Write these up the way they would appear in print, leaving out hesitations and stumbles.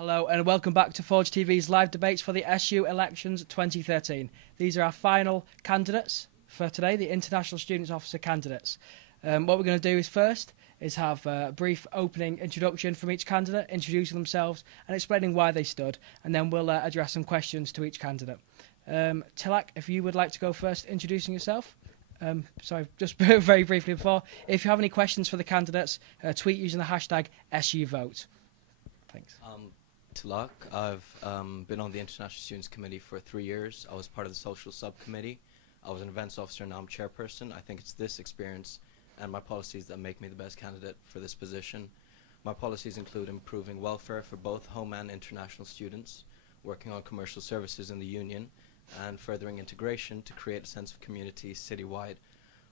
Hello and welcome back to Forge TV's live debates for the SU elections 2013. These are our final candidates for today, the International Students Officer candidates. What we're going to do is first have a brief opening introduction from each candidate, introducing themselves and explaining why they stood, and then we'll address some questions to each candidate. Tilak, if you would like to go first, introducing yourself. Sorry, just very briefly before, if you have any questions for the candidates, tweet using the hashtag SUVote. Thanks. Tilak, I've been on the International Students Committee for 3 years. I was part of the social subcommittee. I was an events officer and now I'm chairperson. I think it's this experience and my policies that make me the best candidate for this position. My policies include improving welfare for both home and international students, working on commercial services in the union, and furthering integration to create a sense of community citywide.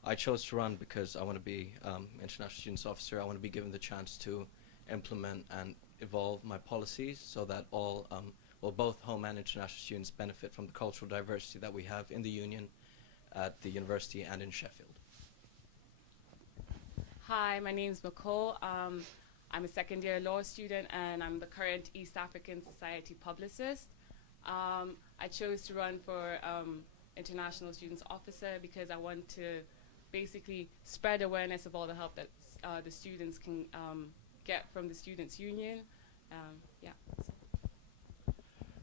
I chose to run because I want to be International Students Officer. I want to be given the chance to implement and evolve my policies so that both home and international students benefit from the cultural diversity that we have in the union, at the university and in Sheffield. Hi, my name is McCall. I'm a second-year law student and I'm the current East African Society publicist. I chose to run for International Students Officer because I want to basically spread awareness of all the help that the students can get from the Students' Union. Yeah.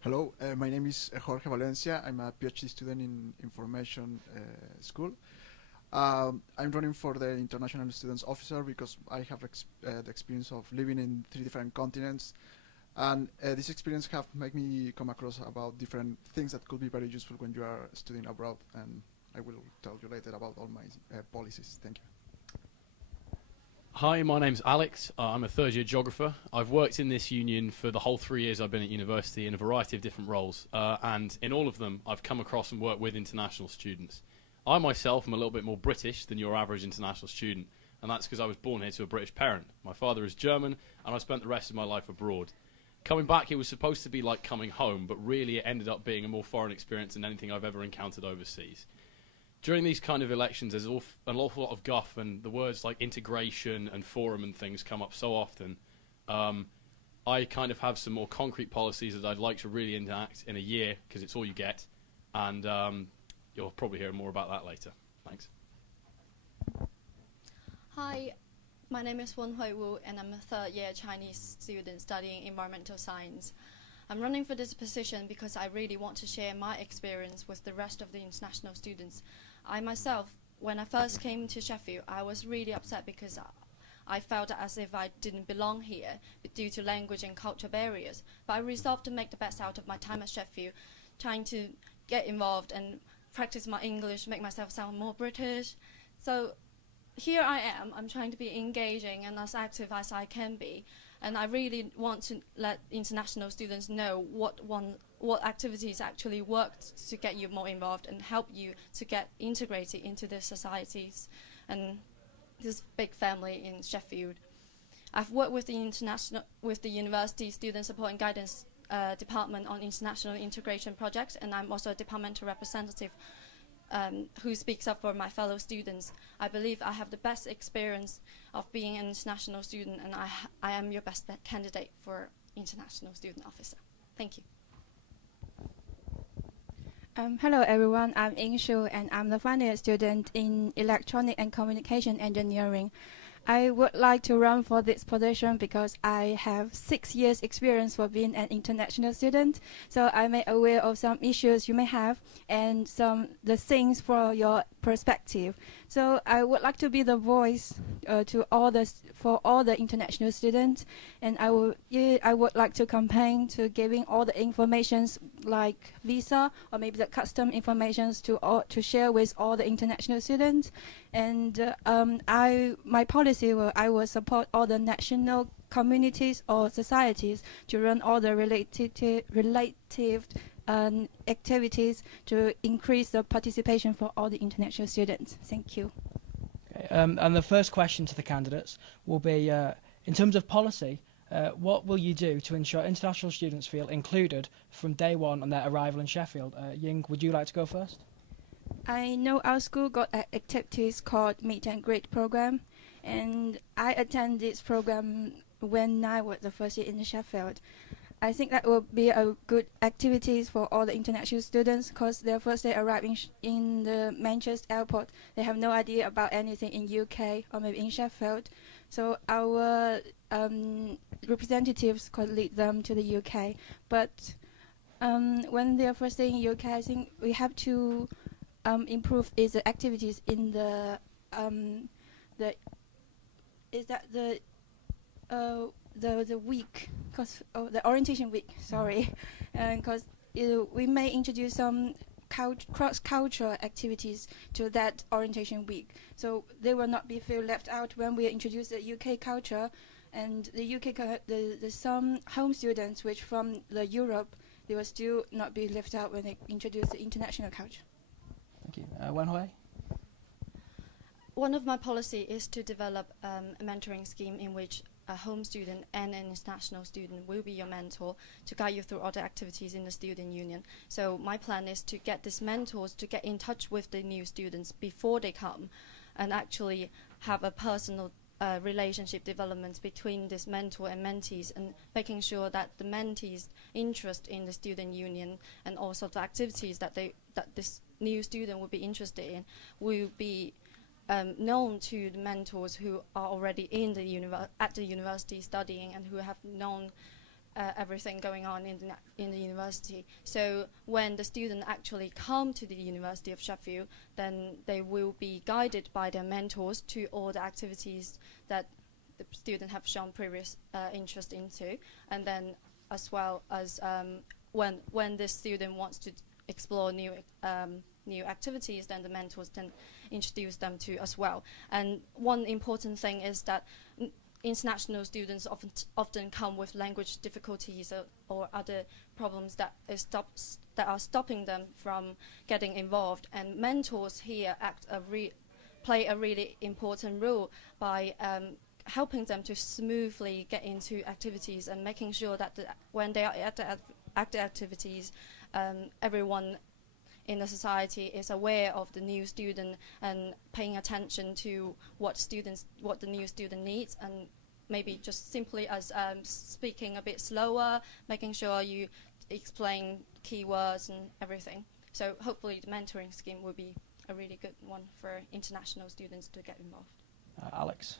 Hello, my name is Jorge Valencia. I'm a PhD student in information school. I'm running for the International Students Officer because I have the experience of living in 3 different continents, and this experience have made me come across about different things that could be very useful when you are studying abroad, and I will tell you later about all my policies. Thank you. Hi, my name's Alex. I'm a third-year geographer. I've worked in this union for the whole 3 years I've been at university in a variety of different roles, and in all of them I've come across and worked with international students. I myself am a little bit more British than your average international student, and that's because I was born here to a British parent. My father is German, and I spent the rest of my life abroad. Coming back, it was supposed to be like coming home, but really it ended up being a more foreign experience than anything I've ever encountered overseas. During these kind of elections, there's an awful lot of guff, and the words like integration and forum and things come up so often. I kind of have some more concrete policies that I'd like to really enact in a year, because it's all you get, and you'll probably hear more about that later. Thanks. Hi, my name is Wen Hui Wu, and I'm a third-year Chinese student studying environmental science. I'm running for this position because I really want to share my experience with the rest of the international students. I myself, when I first came to Sheffield, I was really upset because I felt as if I didn't belong here due to language and culture barriers. But I resolved to make the best out of my time at Sheffield, trying to get involved and practice my English, make myself sound more British. So here I am, I'm trying to be engaging and as active as I can be. And I really want to let international students know what activities actually work to get you more involved and help you to get integrated into the societies and this big family in Sheffield. I've worked with the University Student Support and Guidance Department on international integration projects, and I'm also a departmental representative who speaks up for my fellow students. I believe I have the best experience of being an international student, and I am your best candidate for International Student Officer. Thank you. Hello everyone, I'm Ying Shu, and I'm the final year student in Electronic and Communication Engineering. I would like to run for this position because I have 6 years experience for being an international student, so I'm aware of some issues you may have and the things for your perspective. So I would like to be the voice for all the international students, and I would like to campaign to giving all the informations like visa or maybe the custom informations to share with all the international students. And my policy I will support all the national communities or societies to run all the relative activities to increase the participation for all the international students. Thank you. Okay, and the first question to the candidates will be, in terms of policy, what will you do to ensure international students feel included from day one on their arrival in Sheffield? Ying, would you like to go first? I know our school got activities called Meet and Greet program, and I attended this program when I was the first year in Sheffield. I think that will be a good activities for all the international students because their first day arriving in the Manchester airport, they have no idea about anything in UK or maybe in Sheffield. So our representatives could lead them to the UK. But when they are first day in UK, I think we have to improve is the activities in the week, cause the orientation week. Sorry, because we may introduce some cross-cultural activities to that orientation week, so they will not be feel left out when we introduce the UK culture, and the UK the some home students which from the Europe, they will still not be left out when they introduce the international culture. Thank you. Wenhui? One of my policy is to develop a mentoring scheme in which a home student and an international student will be your mentor to guide you through all the activities in the student union. So my plan is to get these mentors to get in touch with the new students before they come and actually have a personal relationship development between this mentor and mentees, and making sure that the mentees' interest in the student union and also the activities that this new student will be interested in will be known to the mentors who are already in the at the university studying and who have known everything going on in the university. So when the student actually come to the University of Sheffield, then they will be guided by their mentors to all the activities that the student have shown previous interest into, and then as well as when the student wants to explore new activities, then the mentors can introduce them to as well. And one important thing is that international students often come with language difficulties or other problems that are stopping them from getting involved. And mentors here play a really important role by helping them to smoothly get into activities and making sure that when they are at the activities, everyone in the society is aware of the new student and paying attention to what the new student needs, and maybe just simply as speaking a bit slower, making sure you explain keywords and everything. So hopefully the mentoring scheme will be a really good one for international students to get involved. Alex?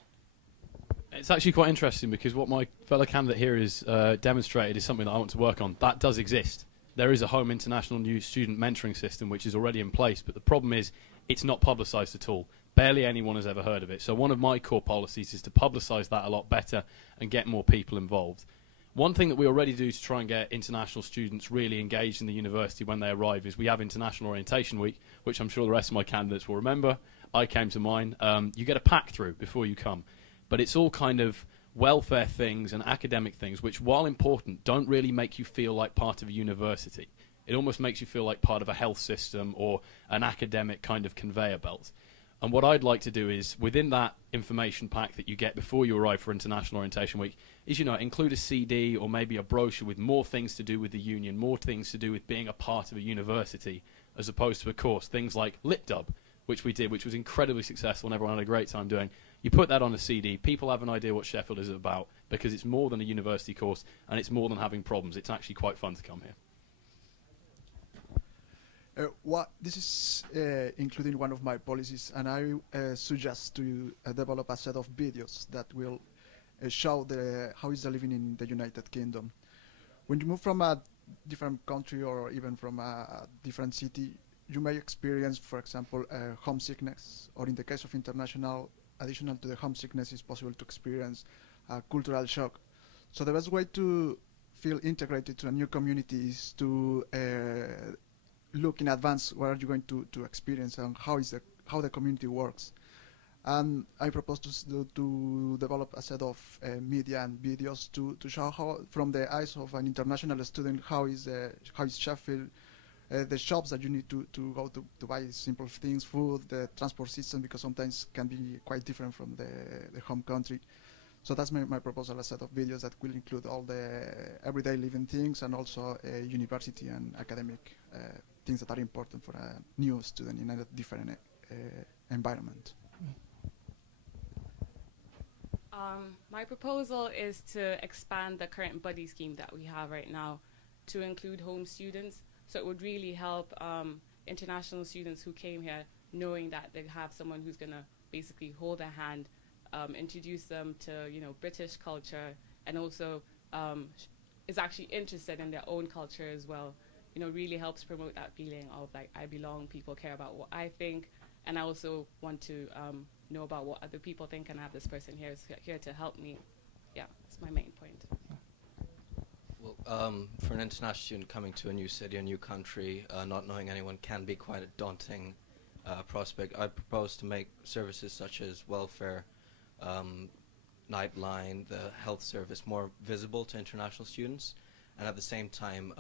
It's actually quite interesting because what my fellow candidate here has demonstrated is something that I want to work on. That does exist. There is a home international new student mentoring system which is already in place, but the problem is it's not publicised at all. Barely anyone has ever heard of it. So one of my core policies is to publicise that a lot better and get more people involved. One thing that we already do to try and get international students really engaged in the university when they arrive is we have International Orientation Week, which I'm sure the rest of my candidates will remember. I came to mine. You get a pack through before you come. But it's all kind of welfare things and academic things which, while important, don't really make you feel like part of a university. It almost makes you feel like part of a health system or an academic kind of conveyor belt. And what I'd like to do is, within that information pack that you get before you arrive for International Orientation Week, is, include a CD or maybe a brochure with more things to do with the union, more things to do with being a part of a university, as opposed to, of course, things like LitDub, which we did, which was incredibly successful and everyone had a great time doing. You put that on a CD, people have an idea what Sheffield is about, because it's more than a university course and it's more than having problems. It's actually quite fun to come here. This is including one of my policies, and I suggest to develop a set of videos that will show how is the living in the United Kingdom. When you move from a different country or even from a different city, you may experience, for example, homesickness, or in the case of international, additional to the homesickness, is possible to experience cultural shock. So the best way to feel integrated to a new community is to look in advance what are you going to experience and how the community works. And I propose to develop a set of media and videos to show how, from the eyes of an international student, how is Sheffield, the shops that you need to go to buy simple things, food, the transport system, because sometimes can be quite different from the home country. So that's my proposal, a set of videos that will include all the everyday living things and also university and academic things that are important for a new student in a different environment. My proposal is to expand the current buddy scheme that we have right now to include home students. So it would really help international students who came here knowing that they have someone who's going to basically hold their hand, introduce them to, you know, British culture, and also is actually interested in their own culture as well. You know, really helps promote that feeling of like, I belong, people care about what I think, and I also want to know about what other people think, and I have this person here to help me. Yeah, that's my main point. Well, for an international student coming to a new city, a new country, not knowing anyone can be quite a daunting prospect. I propose to make services such as welfare, Nightline, the health service more visible to international students, and at the same time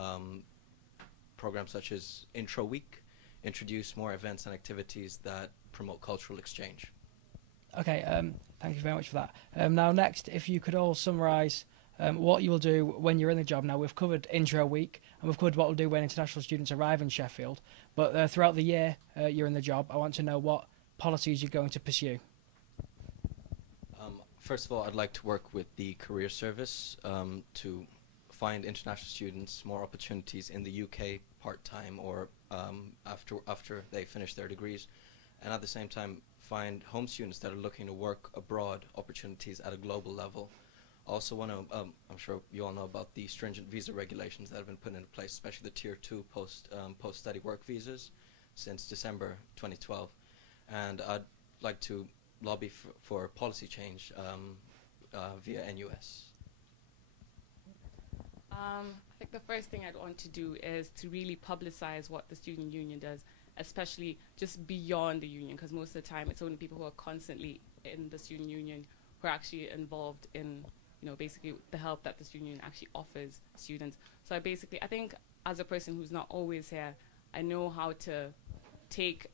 programs such as Intro Week introduce more events and activities that promote cultural exchange. Okay, thank you very much for that. Now next, if you could all summarise what you will do when you're in the job. Now we've covered Intro Week and we've covered what we'll do when international students arrive in Sheffield, but throughout the year you're in the job, I want to know what policies you're going to pursue. First of all, I'd like to work with the Career Service to find international students more opportunities in the UK part-time or after they finish their degrees, and at the same time find home students that are looking to work abroad opportunities at a global level. Also want to, I'm sure you all know about the stringent visa regulations that have been put into place, especially the Tier 2 post-study work visas since December 2012, and I'd like to lobby for policy change via NUS. I think the first thing I'd want to do is to really publicize what the student union does, especially just beyond the union, because most of the time it's only people who are constantly in the student union who are actually involved in, you know, basically the help that the student union actually offers students. So I think as a person who's not always here, I know how to take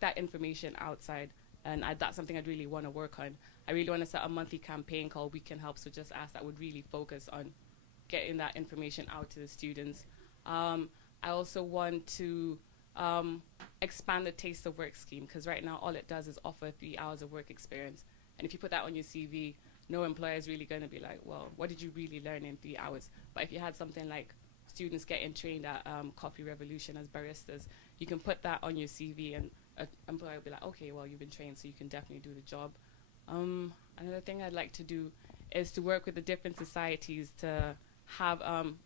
that information outside, and that's something I'd really want to work on. I really want to set a monthly campaign called We Can Help, so just ask that would really focus on getting that information out to the students. I also want to expand the Taste of Work scheme, because right now all it does is offer 3 hours of work experience. And if you put that on your CV, no employer is really going to be like, well, what did you really learn in 3 hours? But if you had something like students getting trained at Coffee Revolution as baristas, you can put that on your CV and an employer will be like, okay, well, you've been trained, so you can definitely do the job. Another thing I'd like to do is to work with the different societies to have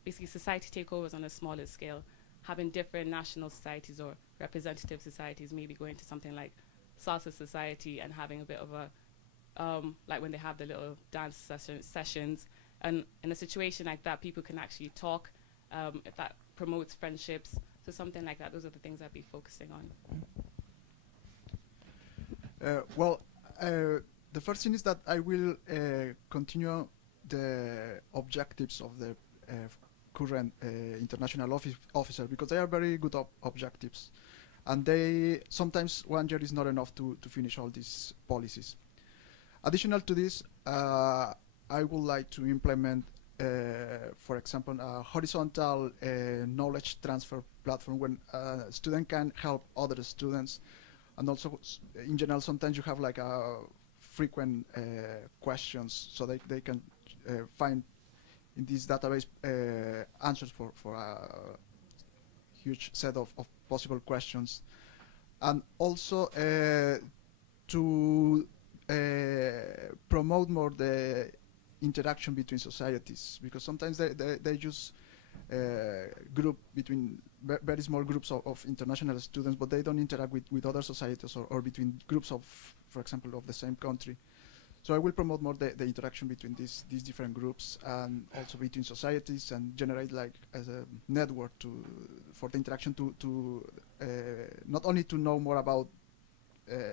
basically society takeovers on a smaller scale, having different national societies or representative societies, maybe going to something like Salsa Society and having a bit of a, like when they have the little dance sessions. And in a situation like that, people can actually talk, if that promotes friendships. So something like that, those are the things I'd be focusing on. The first thing is that I will continue the objectives of the current international officer, because they are very good objectives, and they sometimes 1 year is not enough to finish all these policies. Additional to this, I would like to implement, for example, a horizontal knowledge transfer platform when a student can help other students. And also, in general, sometimes you have like frequent questions, so they can find in this database answers for a huge set of possible questions. And also to promote more the interaction between societies, because sometimes they just group between very small groups of international students, but they don't interact with other societies or between groups of, for example, of the same country. So I will promote more the interaction between these different groups, and also between societies, and generate like as a network for the interaction to not only to know more about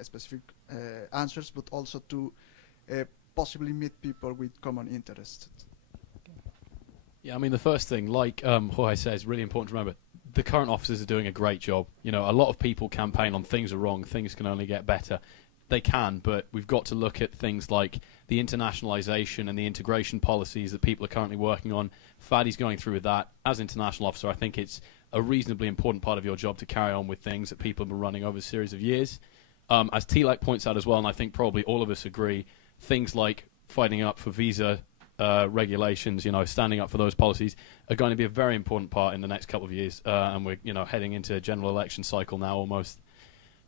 specific answers, but also to possibly meet people with common interests. Yeah, I mean, the first thing, like Jorge says, really important to remember, the current officers are doing a great job. You know, a lot of people campaign on things are wrong, things can only get better. They can, but we've got to look at things like the internationalization and the integration policies that people are currently working on. Fadi's going through with that. As international officer, I think it's a reasonably important part of your job to carry on with things that people have been running over a series of years. As Tilak points out as well, and I think probably all of us agree, things like fighting up for visa regulations, standing up for those policies are going to be a very important part in the next couple of years. And we're, heading into a general election cycle now almost.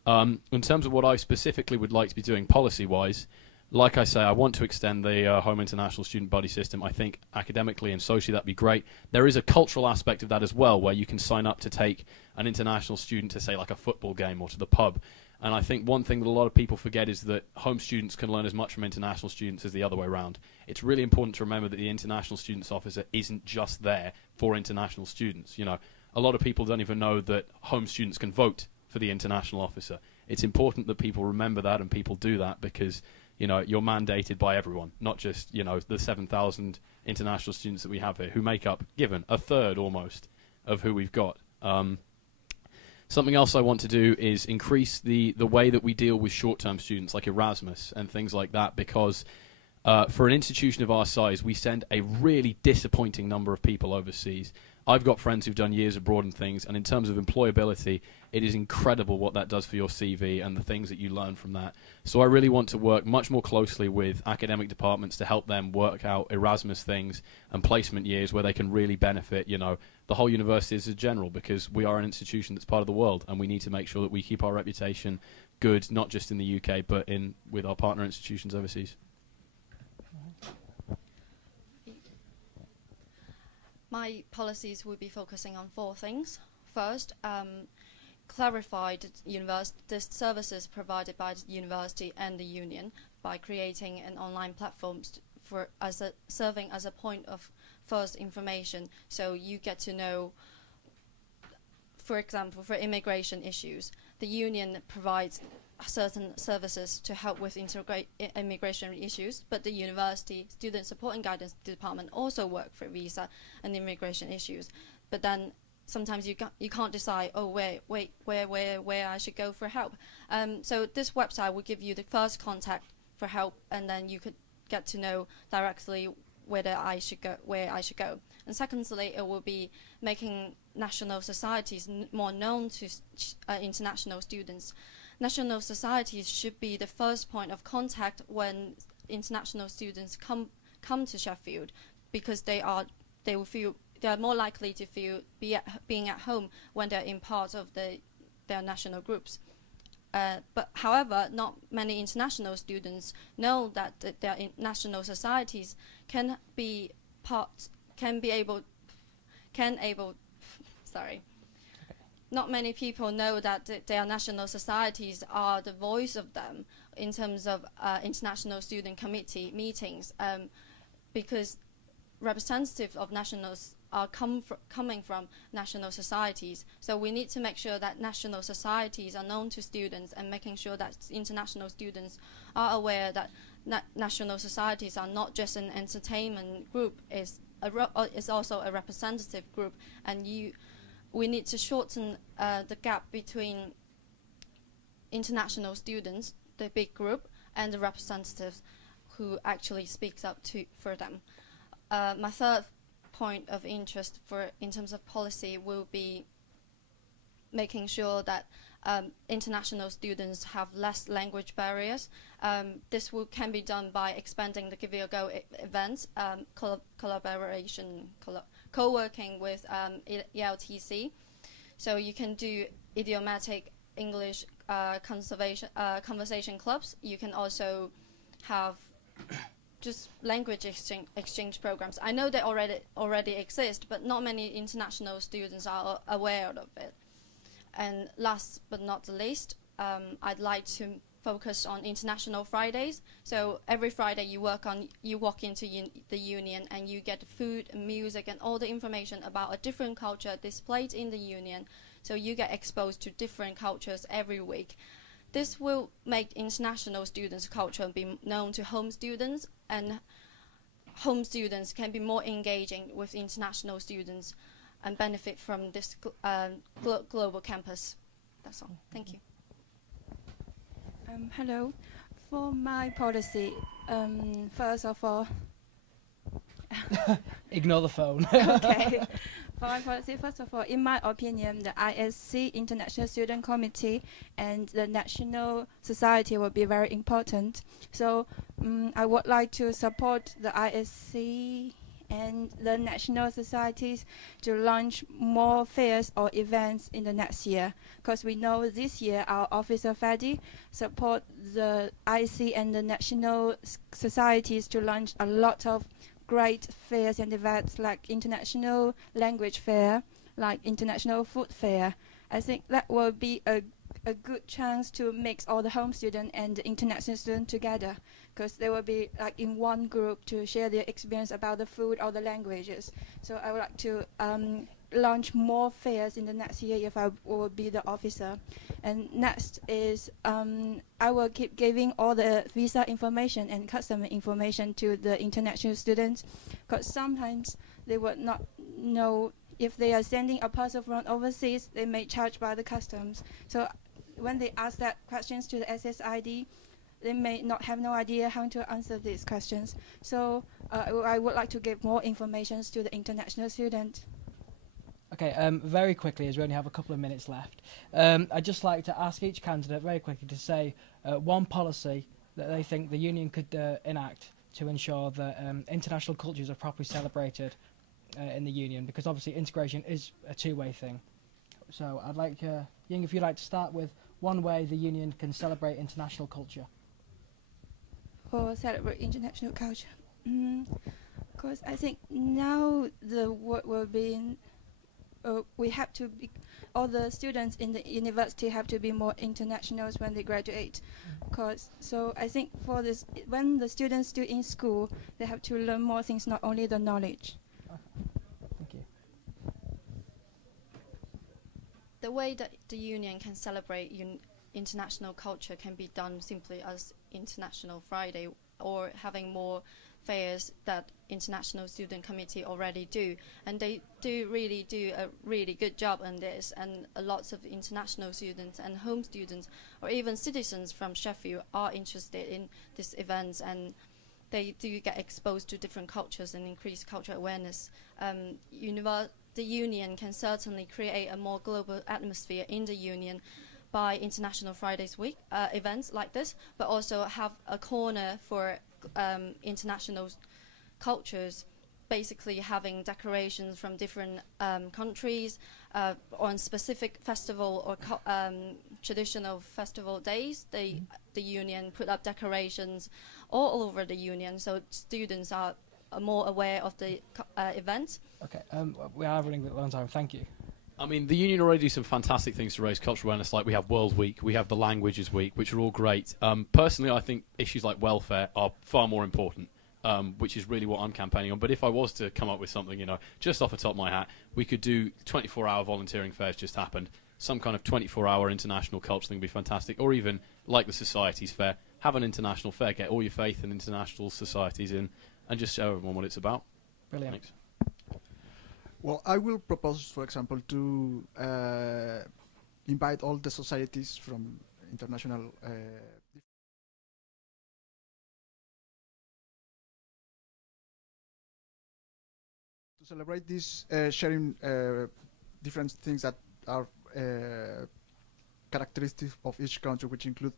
In terms of what I specifically would like to be doing policy-wise, like I say, I want to extend the Home International Student Buddy System. I think academically and socially that'd be great. There is a cultural aspect of that as well, where you can sign up to take an international student to, say, like a football game or to the pub. And I think one thing that a lot of people forget is that home students can learn as much from international students as the other way around. It's really important to remember that the International Students Officer isn't just there for international students. A lot of people don't even know that home students can vote for the international officer. It's important that people remember that and people do that because you're mandated by everyone, not just, the 7,000 international students that we have here who make up, given, a third almost of who we've got. Something else I want to do is increase the way that we deal with short-term students like Erasmus and things like that because for an institution of our size, we send a really disappointing number of people overseas. I've got friends who've done years abroad and things, and in terms of employability, it is incredible what that does for your CV and the things that you learn from that. So I really want to work much more closely with academic departments to help them work out Erasmus things and placement years where they can really benefit, the whole university as a general, because we are an institution that's part of the world, and we need to make sure that we keep our reputation good, not just in the UK, but with our partner institutions overseas. My policies will be focusing on 4 things. First, clarify the services provided by the university and the union by creating an online platform serving as a point of first information. So you get to know, for example, for immigration issues, the union provides certain services to help with immigration issues, but the university student support and guidance department also work for visa and immigration issues. But then sometimes you can't decide, where I should go for help. So this website will give you the first contact for help, and then you could get to know directly where I should go. And secondly, it will be making national societies more known to international students. National societies should be the first point of contact when international students come to Sheffield, because they are more likely to feel being at home when they're in part of their national groups. But however, not many international students know that their national societies Not many people know that their national societies are the voice of them in terms of international student committee meetings, because representatives of nationals are coming from national societies. So we need to make sure that national societies are known to students, and making sure that international students are aware that national societies are not just an entertainment group, is also a representative group, and we need to shorten the gap between international students, the big group, and the representatives who actually speaks up for them. My third point of interest in terms of policy will be making sure that international students have less language barriers. This can be done by expanding the Give It a Go events, co-working with ELTC. So you can do idiomatic English conversation clubs. You can also have just language exchange programs. I know they already exist, but not many international students are aware of it. And last but not the least, I'd like to focus on International Fridays. So every Friday you walk into the union, and you get food and music and all the information about a different culture displayed in the union. So you get exposed to different cultures every week. This will make international students' culture be known to home students, and home students can be more engaging with international students and benefit from this global campus. That's all. Thank you. Hello. For my policy, first of all, Ignore the phone. Okay. Foreign policy, first of all, in my opinion, the ISC, International Student Committee, and the National Society will be very important. So I would like to support the ISC and the national societies to launch more fairs or events in the next year. Because we know this year our officer FEDI support the IC and the national societies to launch a lot of great fairs and events like International Language Fair, like International Food Fair. I think that will be a good chance to mix all the home student and the international student together, because they will be like in one group to share their experience about the food or the languages. So I would like to launch more fairs in the next year if I will be the officer. And next is I will keep giving all the visa information and customer information to the international students, because sometimes they would not know if they are sending a parcel from overseas, they may charge by the customs. So when they ask that questions to the SSID, they may not have no idea how to answer these questions. So I would like to give more information to the international student. Okay, very quickly, as we only have a couple of minutes left, I'd just like to ask each candidate very quickly to say one policy that they think the union could enact to ensure that international cultures are properly celebrated in the union, because obviously integration is a two-way thing. So I'd like, Ying, if you'd like to start with one way the union can celebrate international culture. Or celebrate international culture. Because I think now the work will be we have to be, all the students in the university have to be more internationals when they graduate. So I think for this, when the students still in school, they have to learn more things, not only the knowledge. Thank you. The way that the union can celebrate international culture can be done simply as International Friday, or having more fairs that International Student Committee already do, and they really do a really good job on this, and lots of international students and home students or even citizens from Sheffield are interested in these events, and they do get exposed to different cultures and increase cultural awareness. The union can certainly create a more global atmosphere in the union by International Fridays Week events like this, but also have a corner for international cultures, basically having decorations from different countries on specific festival or traditional festival days. The union put up decorations all over the union, so students are more aware of the event. Okay, we are running a bit low on time. Thank you. I mean, the union already do some fantastic things to raise cultural awareness, like we have World Week, we have the Languages Week, which are all great. Personally, I think issues like welfare are far more important, which is really what I'm campaigning on. But if I was to come up with something, just off the top of my hat, we could do 24-hour volunteering fairs just happened. Some kind of 24-hour international culture thing would be fantastic. Or even, like the Societies Fair, have an international fair, get all your faith and international societies in, and just show everyone what it's about. Brilliant. Thanks. Well, I will propose, for example, to invite all the societies from international to celebrate this, sharing different things that are characteristic of each country, which include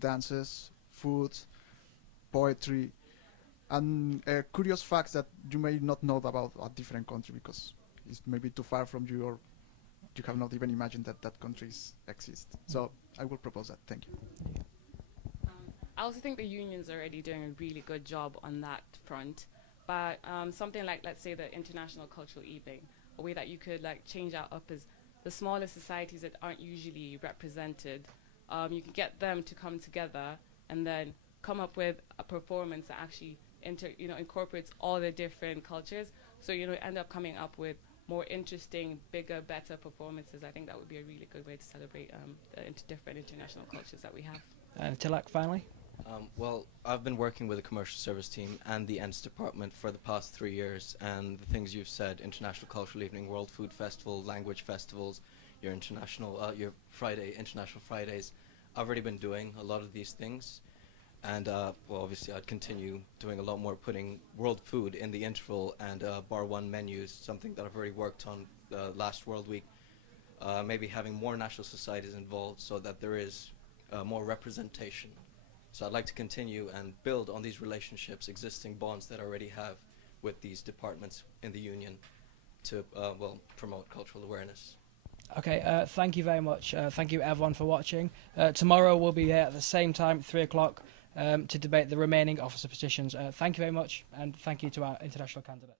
dances, food, poetry, and curious facts that you may not know about a different country because it's maybe too far from you, or you have not even imagined that countries exist. So I will propose that. Thank you. I also think the union's already doing a really good job on that front, but something like, let's say, the International Cultural Evening, a way that you could change that up is the smaller societies that aren't usually represented. You can get them to come together and then come up with a performance that actually incorporates all the different cultures. So end up coming up with more interesting, bigger, better performances. I think that would be a really good way to celebrate the different international cultures that we have. Tilak, finally. Well, I've been working with the commercial service team and the ENTS department for the past 3 years, and the things you've said, International Cultural Evening, World Food Festival, language festivals, your international Fridays, I've already been doing a lot of these things. And well, obviously, I'd continue doing a lot more, putting world food in the interval and bar one menus, something that I've already worked on last World Week. Maybe having more national societies involved so that there is more representation. So I'd like to continue and build on these relationships, existing bonds that I already have with these departments in the union to, well, promote cultural awareness. Okay, thank you very much. Thank you everyone for watching. Tomorrow we'll be here at the same time, 3 o'clock, to debate the remaining officer petitions. Thank you very much, and thank you to our international candidates.